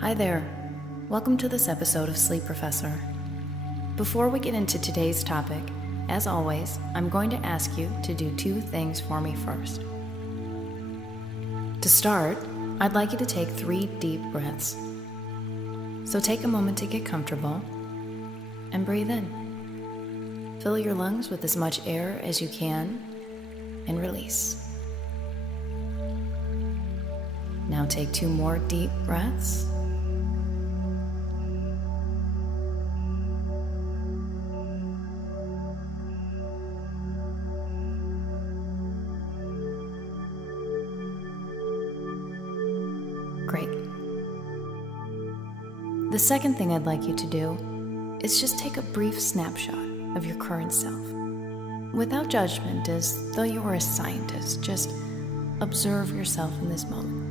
Hi there. Welcome to this episode of Sleep Professor. Before we get into today's topic, as always, I'm going to ask you to do two things for me first. To start, I'd like you to take 3 deep breaths. So take a moment to get comfortable and breathe in. Fill your lungs with as much air as you can and release. Now take 2 more deep breaths. Great. The second thing I'd like you to do is just take a brief snapshot of your current self. Without judgment, as though you were a scientist, just observe yourself in this moment.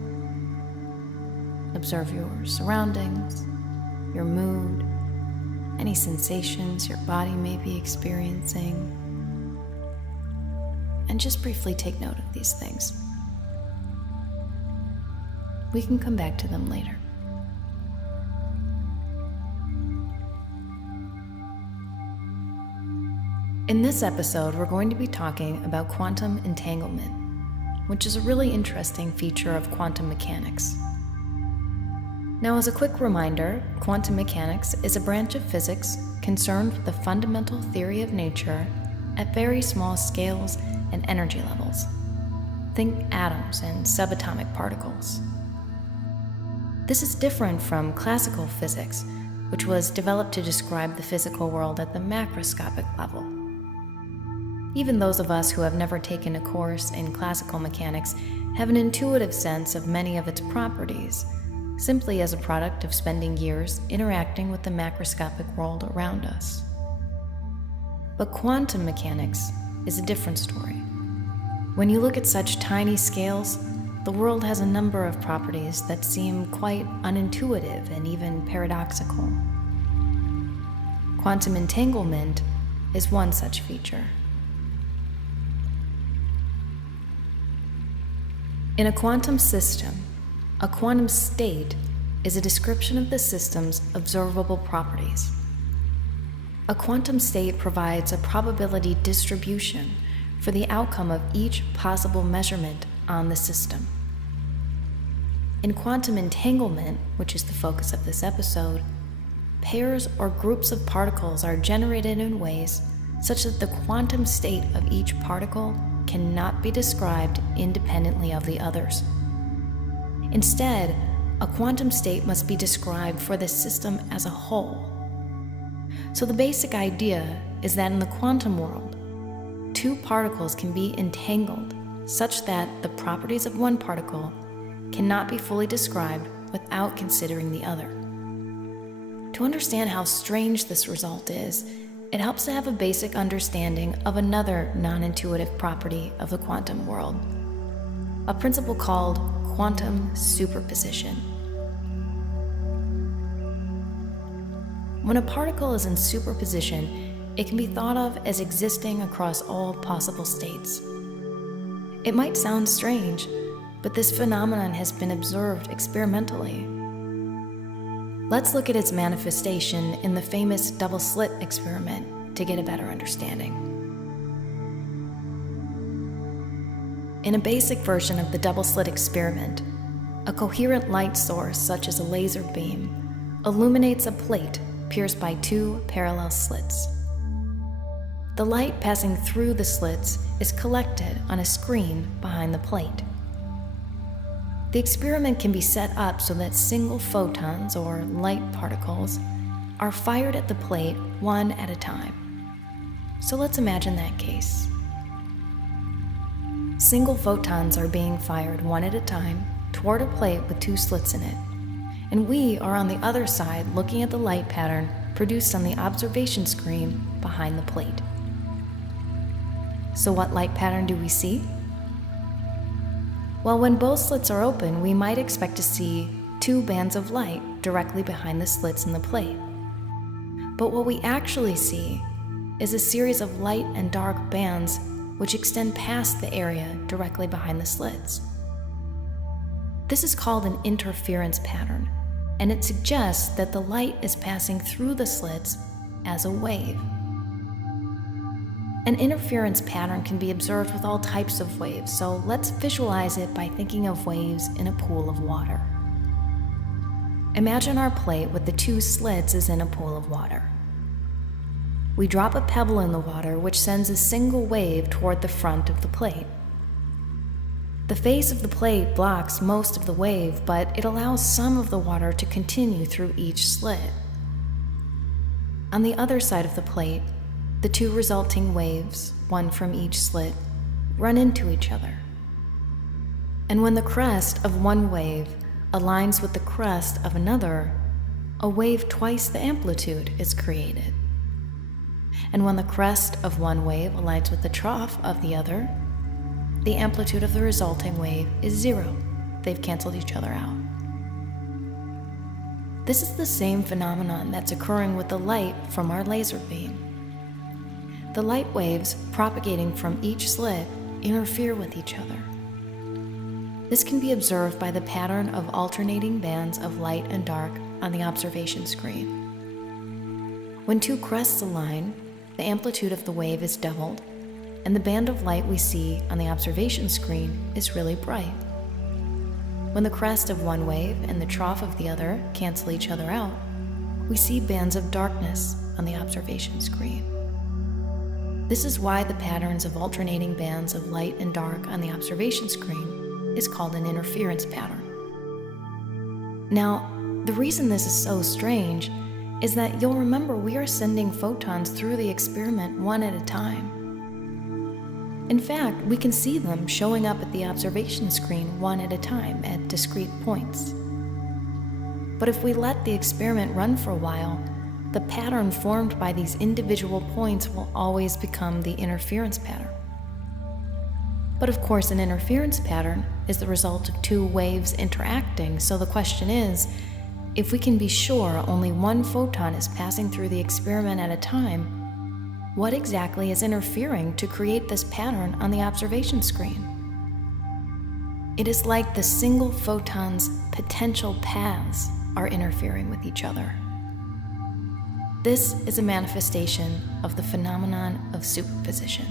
Observe your surroundings, your mood, any sensations your body may be experiencing, and just briefly take note of these things. We can come back to them later. In this episode, we're going to be talking about quantum entanglement, which is a really interesting feature of quantum mechanics. Now, as a quick reminder, quantum mechanics is a branch of physics concerned with the fundamental theory of nature at very small scales and energy levels. Think atoms and subatomic particles. This is different from classical physics, which was developed to describe the physical world at the macroscopic level. Even those of us who have never taken a course in classical mechanics have an intuitive sense of many of its properties, simply as a product of spending years interacting with the macroscopic world around us. But quantum mechanics is a different story. When you look at such tiny scales, the world has a number of properties that seem quite unintuitive and even paradoxical. Quantum entanglement is one such feature. In a quantum system, a quantum state is a description of the system's observable properties. A quantum state provides a probability distribution for the outcome of each possible measurement on the system. In quantum entanglement, which is the focus of this episode, pairs or groups of particles are generated in ways such that the quantum state of each particle cannot be described independently of the others. Instead, a quantum state must be described for the system as a whole. So the basic idea is that in the quantum world, 2 particles can be entangled such that the properties of one particle cannot be fully described without considering the other. To understand how strange this result is, it helps to have a basic understanding of another non-intuitive property of the quantum world, a principle called quantum superposition. When a particle is in superposition, it can be thought of as existing across all possible states. It might sound strange, but this phenomenon has been observed experimentally. Let's look at its manifestation in the famous double-slit experiment to get a better understanding. In a basic version of the double-slit experiment, a coherent light source, such as a laser beam, illuminates a plate pierced by 2 parallel slits. The light passing through the slits is collected on a screen behind the plate. The experiment can be set up so that single photons, or light particles, are fired at the plate one at a time. So let's imagine that case. Single photons are being fired one at a time toward a plate with 2 slits in it, and we are on the other side looking at the light pattern produced on the observation screen behind the plate. So what light pattern do we see? Well, when both slits are open, we might expect to see 2 bands of light directly behind the slits in the plate. But what we actually see is a series of light and dark bands which extend past the area directly behind the slits. This is called an interference pattern, and it suggests that the light is passing through the slits as a wave. An interference pattern can be observed with all types of waves, so let's visualize it by thinking of waves in a pool of water. Imagine our plate with the two slits as in a pool of water. We drop a pebble in the water, which sends a single wave toward the front of the plate. The face of the plate blocks most of the wave, but it allows some of the water to continue through each slit. On the other side of the plate, the two resulting waves, one from each slit, run into each other. And when the crest of one wave aligns with the crest of another, a wave twice the amplitude is created. And when the crest of one wave aligns with the trough of the other, the amplitude of the resulting wave is 0. They've canceled each other out. This is the same phenomenon that's occurring with the light from our laser beam. The light waves propagating from each slit interfere with each other. This can be observed by the pattern of alternating bands of light and dark on the observation screen. When two crests align, the amplitude of the wave is doubled, and the band of light we see on the observation screen is really bright. When the crest of one wave and the trough of the other cancel each other out, we see bands of darkness on the observation screen. This is why the patterns of alternating bands of light and dark on the observation screen is called an interference pattern. Now, the reason this is so strange is that you'll remember we are sending photons through the experiment one at a time. In fact, we can see them showing up at the observation screen one at a time at discrete points. But if we let the experiment run for a while, the pattern formed by these individual points will always become the interference pattern. But of course, an interference pattern is the result of two waves interacting, so the question is, if we can be sure only one photon is passing through the experiment at a time, what exactly is interfering to create this pattern on the observation screen? It is like the single photon's potential paths are interfering with each other. This is a manifestation of the phenomenon of superposition.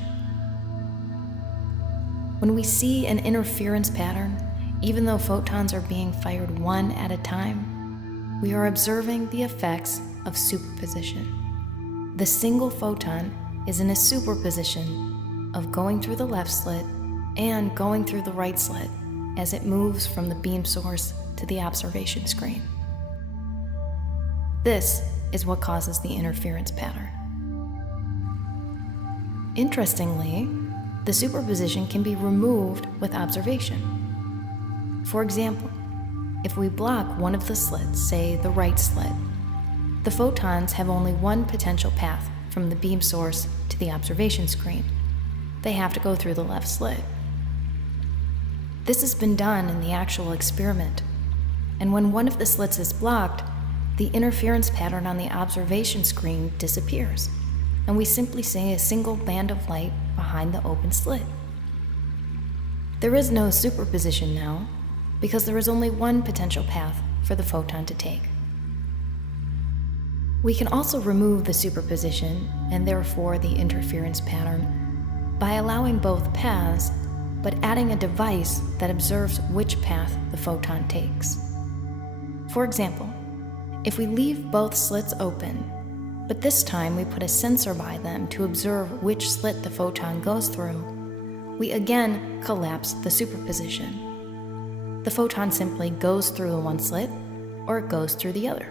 When we see an interference pattern, even though photons are being fired one at a time, we are observing the effects of superposition. The single photon is in a superposition of going through the left slit and going through the right slit as it moves from the beam source to the observation screen. This is what causes the interference pattern. Interestingly, the superposition can be removed with observation. For example, if we block one of the slits, say the right slit, the photons have only one potential path from the beam source to the observation screen. They have to go through the left slit. This has been done in the actual experiment, and when one of the slits is blocked, the interference pattern on the observation screen disappears, and we simply see a single band of light behind the open slit. There is no superposition now, because there is only one potential path for the photon to take. We can also remove the superposition, and therefore the interference pattern, by allowing both paths, but adding a device that observes which path the photon takes. For example, if we leave both slits open, but this time we put a sensor by them to observe which slit the photon goes through, we again collapse the superposition. The photon simply goes through the one slit, or it goes through the other.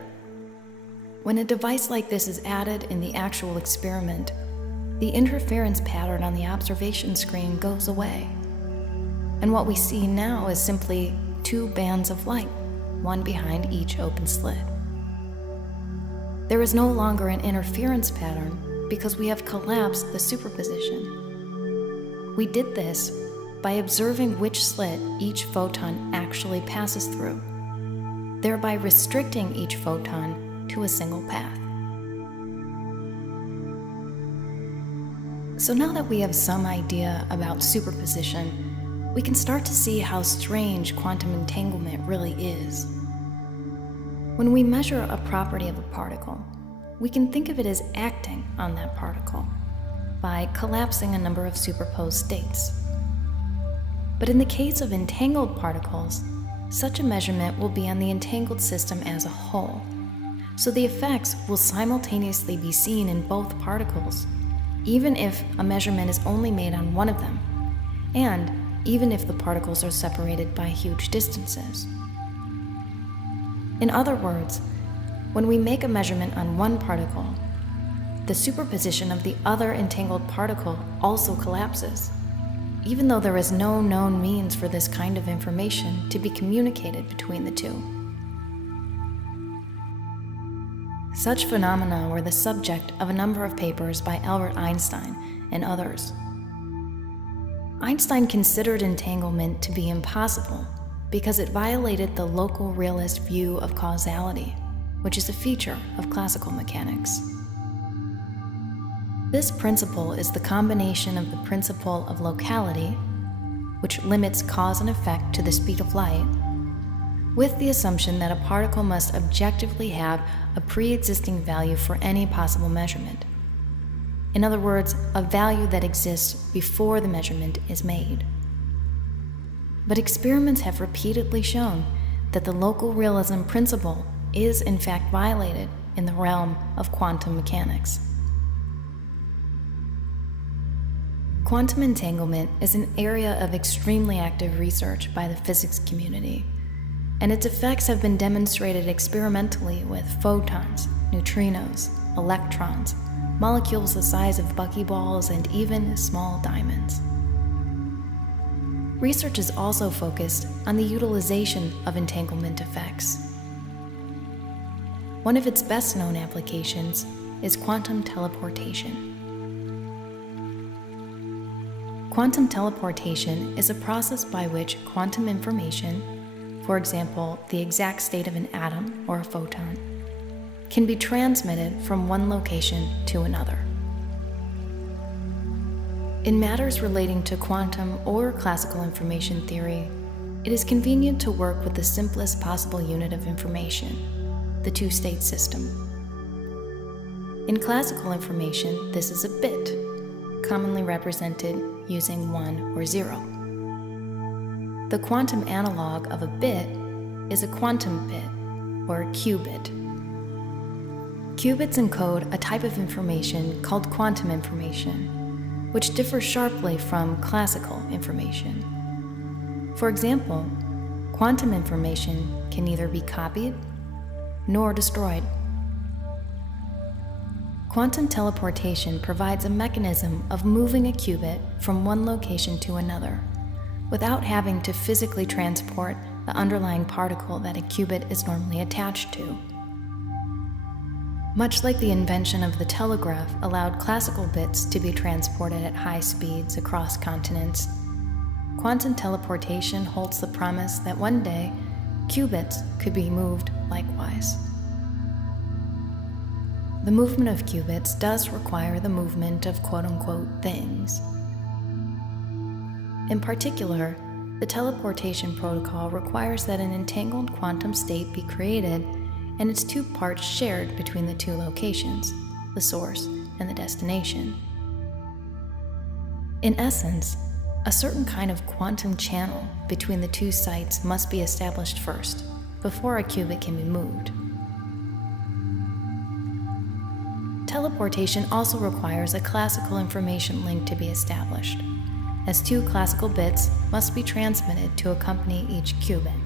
When a device like this is added in the actual experiment, the interference pattern on the observation screen goes away. And what we see now is simply two bands of light, one behind each open slit. There is no longer an interference pattern because we have collapsed the superposition. We did this by observing which slit each photon actually passes through, thereby restricting each photon to a single path. So now that we have some idea about superposition, we can start to see how strange quantum entanglement really is. When we measure a property of a particle, we can think of it as acting on that particle by collapsing a number of superposed states. But in the case of entangled particles, such a measurement will be on the entangled system as a whole, so the effects will simultaneously be seen in both particles, even if a measurement is only made on one of them, and even if the particles are separated by huge distances. In other words, when we make a measurement on one particle, the superposition of the other entangled particle also collapses, even though there is no known means for this kind of information to be communicated between the two. Such phenomena were the subject of a number of papers by Albert Einstein and others. Einstein considered entanglement to be impossible because it violated the local realist view of causality, which is a feature of classical mechanics. This principle is the combination of the principle of locality, which limits cause and effect to the speed of light, with the assumption that a particle must objectively have a pre-existing value for any possible measurement. In other words, a value that exists before the measurement is made. But experiments have repeatedly shown that the local realism principle is in fact violated in the realm of quantum mechanics. Quantum entanglement is an area of extremely active research by the physics community, and its effects have been demonstrated experimentally with photons, neutrinos, electrons, molecules the size of buckyballs, and even small diamonds. Research is also focused on the utilization of entanglement effects. One of its best-known applications is quantum teleportation. Quantum teleportation is a process by which quantum information, for example, the exact state of an atom or a photon, can be transmitted from one location to another. In matters relating to quantum or classical information theory, it is convenient to work with the simplest possible unit of information, the two-state system. In classical information, this is a bit, commonly represented using 1 or 0. The quantum analog of a bit is a quantum bit, or a qubit. Qubits encode a type of information called quantum information, which differs sharply from classical information. For example, quantum information can neither be copied nor destroyed. Quantum teleportation provides a mechanism of moving a qubit from one location to another, without having to physically transport the underlying particle that a qubit is normally attached to. Much like the invention of the telegraph allowed classical bits to be transported at high speeds across continents, quantum teleportation holds the promise that one day qubits could be moved likewise. The movement of qubits does require the movement of quote-unquote things. In particular, the teleportation protocol requires that an entangled quantum state be created and its two parts shared between the two locations, the source and the destination. In essence, a certain kind of quantum channel between the two sites must be established first, before a qubit can be moved. Teleportation also requires a classical information link to be established, as two classical bits must be transmitted to accompany each qubit.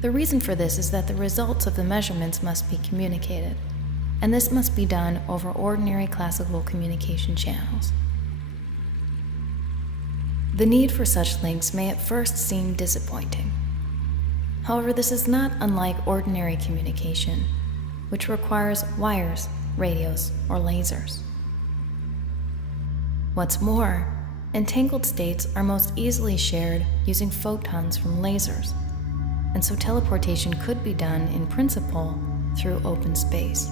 The reason for this is that the results of the measurements must be communicated, and this must be done over ordinary classical communication channels. The need for such links may at first seem disappointing. However, this is not unlike ordinary communication, which requires wires, radios, or lasers. What's more, entangled states are most easily shared using photons from lasers, and so teleportation could be done in principle through open space.